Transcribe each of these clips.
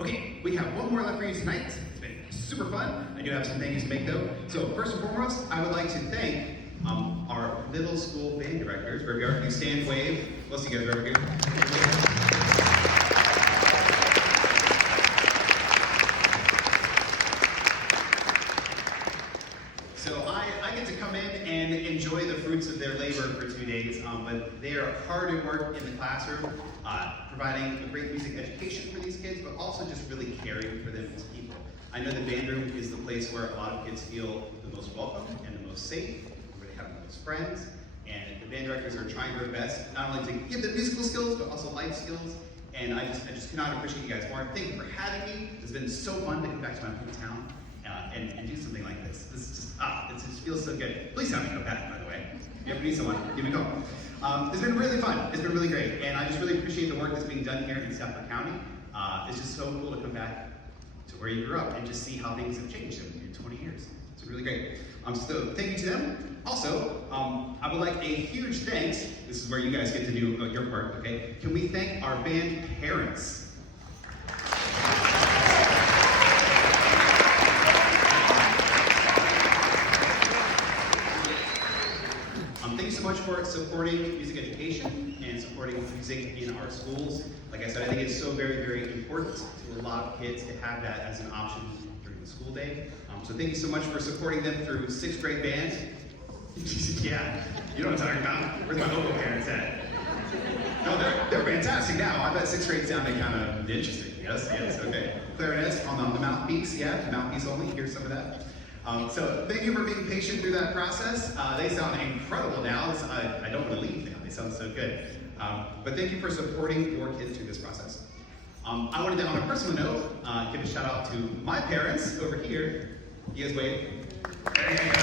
Okay, we have one more left for you tonight. It's been super fun. I do have some thank yous to make though. So first and foremost, I would like to thank our middle school band directors. Wherever you are, can you stand, wave? Most of you guys are over here. So I get to come in and enjoy the fruits of their labor for 2 days, but they are hard at work in the classroom, providing a great music education for these kids, but also just really caring for them as people. I know the band room is the place where a lot of kids feel the most welcome and the most safe, where they have the most friends, and the band directors are trying their best, not only to give them musical skills, but also life skills, and I just cannot appreciate you guys more. Thank you for having me. It's been so fun to come back to my hometown and do something like this. This is just, it just feels so good. Please have me come back, by the way. If you ever need someone, give me a call. It's been really fun. It's been really great. And I just really appreciate the work that's being done here in Stafford County. It's just so cool to come back to where you grew up and just see how things have changed in 20 years. It's really great. So thank you to them. Also, I would like a huge thanks. This is where you guys get to do your part, okay? Can we thank our band parents? Thank you so much for supporting music education and supporting music in our schools. Like I said, I think it's so very, very important to a lot of kids to have that as an option during the school day. So thank you so much for supporting them through 6th grade band. Yeah, you know what I'm talking about. Where's my vocal parents at? No, they're fantastic now. I bet 6th grade sounded kind of interesting. Yes, okay. Clarinets on the mouthpiece, yeah, mouthpiece only. Here's some of that. So thank you for being patient through that process. They sound incredible now. I don't want to leave now. They sound so good. But thank you for supporting your kids through this process. I wanted to, on a personal note, give a shout out to my parents over here. You guys wave. There you go.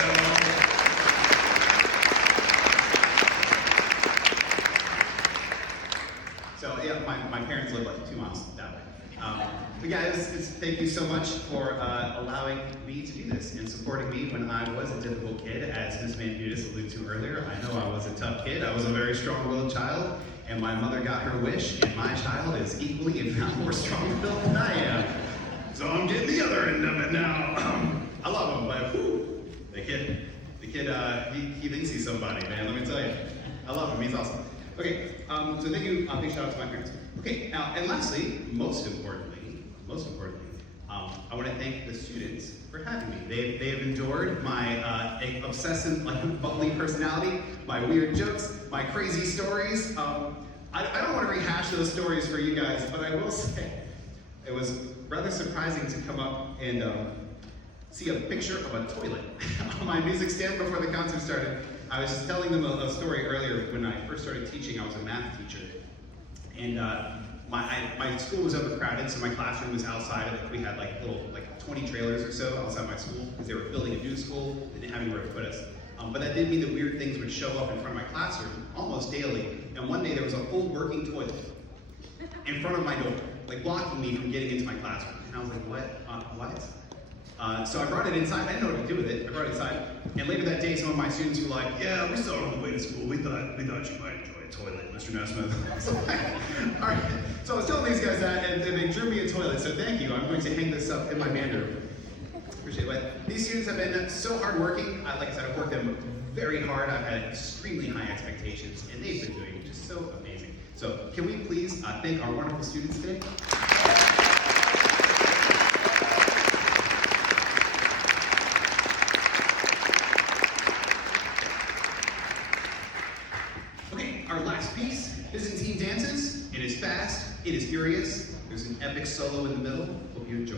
So yeah, my parents live like 2 miles that way. But guys, thank you so much for allowing me to do this and supporting me when I was a difficult kid, as Ms. Van Butis alluded to earlier. I know I was a tough kid. I was a very strong-willed child, and my mother got her wish, and my child is equally, if not more strong-willed than I am. So I'm getting the other end of it now. I love him, but whew, the kid, he thinks he's somebody, man. Let me tell you, I love him. He's awesome. Okay, so thank you. Big shout out to my parents. Okay, now, and lastly, most importantly, I want to thank the students for having me. They have endured my obsessive, bubbly personality, my weird jokes, my crazy stories. I don't want to rehash those stories for you guys, but I will say it was rather surprising to come up and see a picture of a toilet on my music stand before the concert started. I was just telling them a story earlier. When I first started teaching, I was a math teacher. And my school was overcrowded, so my classroom was outside of it. We had like 20 trailers or so outside my school because they were building a new school. They didn't have anywhere to put us. But that did mean that weird things would show up in front of my classroom almost daily. And one day there was a full working toilet in front of my door, blocking me from getting into my classroom. And I was like, what? So I brought it inside. I didn't know what to do with it. I brought it inside. And later that day, some of my students were like, yeah, we saw it on the way to school. We thought you might enjoy a toilet, Mr. Nesmith. All right. So I was telling these guys that, and they drew me a toilet. So thank you. I'm going to hang this up in my band room. Appreciate it. But these students have been so hardworking. Like I said, I've worked them very hard. I've had extremely high expectations, and they've been doing just so amazing. So can we please thank our wonderful students today? Our last piece, Byzantine Dances. It is fast, it is furious. There's an epic solo in the middle. Hope you enjoy.